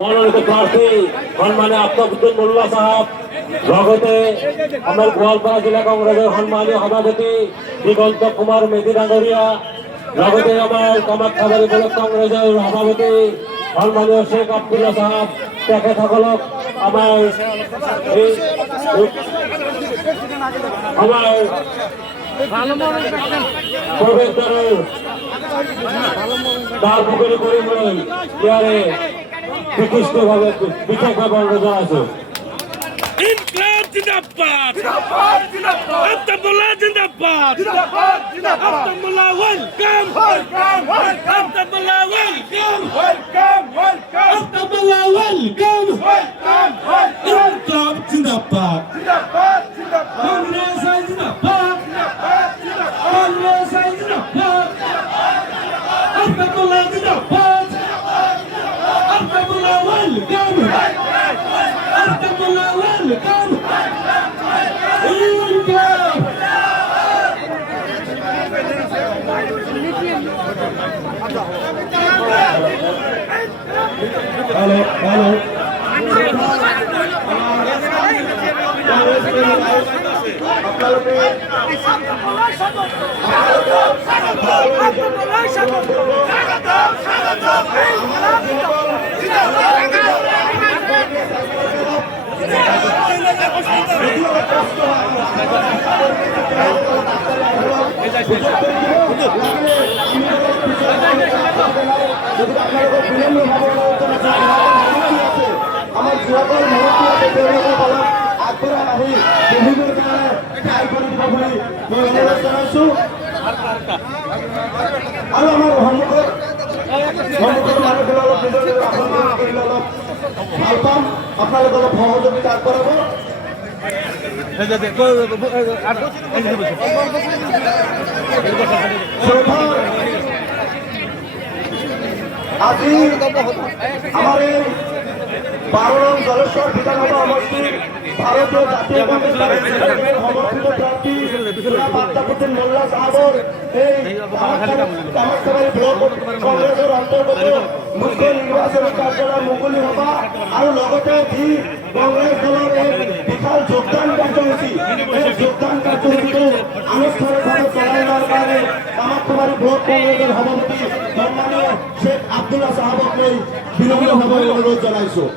মনোনীত প্রার্থী সম্মানীয় আফতাবউদ্দিন মোল্লা সাহেব লগতে আমার গোয়ালপাড়া জেলা কংগ্রেসের সম্মানীয় সভাপতি দিগন্ত কুমার মেধি ডাঙরিয়া লগতে আমার কামাখ্যাবাড়ী ব্লক কংগ্রেসের সভাপতি সম্মানীয় শেখ আব্দুল্লাহ সাহেব তেখেতসকলক আমার প্রবেশদ্বারের দ্বার মুখেরি কৰিবলৈ ইয়াৰে বিশিষ্টভাৱে বিশেষভাৱে অনুৰোধ জনাইছো। ইনকলাব জিন্দাবাদ জিন্দাবাদ জিন্দাবাদ আব্দুল্লাহ জিন্দাবাদ জিন্দাবাদ জিন্দাবাদ Abdullah welcome welcome welcome Abdullah welcome welcome welcome Abdullah welcome welcome welcome ইনকলাব জিন্দাবাদ জিন্দাবাদ জিন্দাবাদ কংগ্রেস জিন্দাবাদ জিন্দাবাদ জিন্দাবাদ কংগ্রেস জিন্দাবাদ আব্দুল্লাহ জিন্দাবাদ Abdullah welcome Abdullah welcome hello hello আমার যুৱকৰ মনত তেওঁলোকৰ আগবঢ়াই আহি বহুতৰ কাৰণে ঠাই কৰি দিব বুলি মই অনুৰোধ জনাইছোঁ। আৰু আমাৰ সন্মুখত মানুহবিলাক অলপ নিজৰ নিজৰ আসন কৰিলে অলপ ভাল পাম, আপোনালোকে অলপ সহযোগিতা আগবঢ়াব। আজি আমার এই 12 নং জলেশ্বর বিধানসভা সমষ্টির ভারতীয় জাতীয় কংগ্রেস সমর্থিত প্রার্থী আফতাবউদ্দিন মোল্লা সাহেবর এই কামাখ্যাবাড়ী ব্লক কংগ্রেসের অন্তর্গত মুখ্য নির্বাচনী কার্যালয় মুকলি সভা আৰু লগতে যি কংগ্রেস দলের এক বিশাল যোগদান কার্যসূচী এই যোগদান কার্যসূচীটো আনুষ্ঠানিকভাবে চলাইবার কারণে কামাখ্যাবাড়ী ব্লক কংগ্রেসের সভাপতি সম্মানীয় শেখ আব্দুল্লাহ সাহেবক লৈ বিনম্ৰভাৱে অনুৰোধ জনাইছোঁ।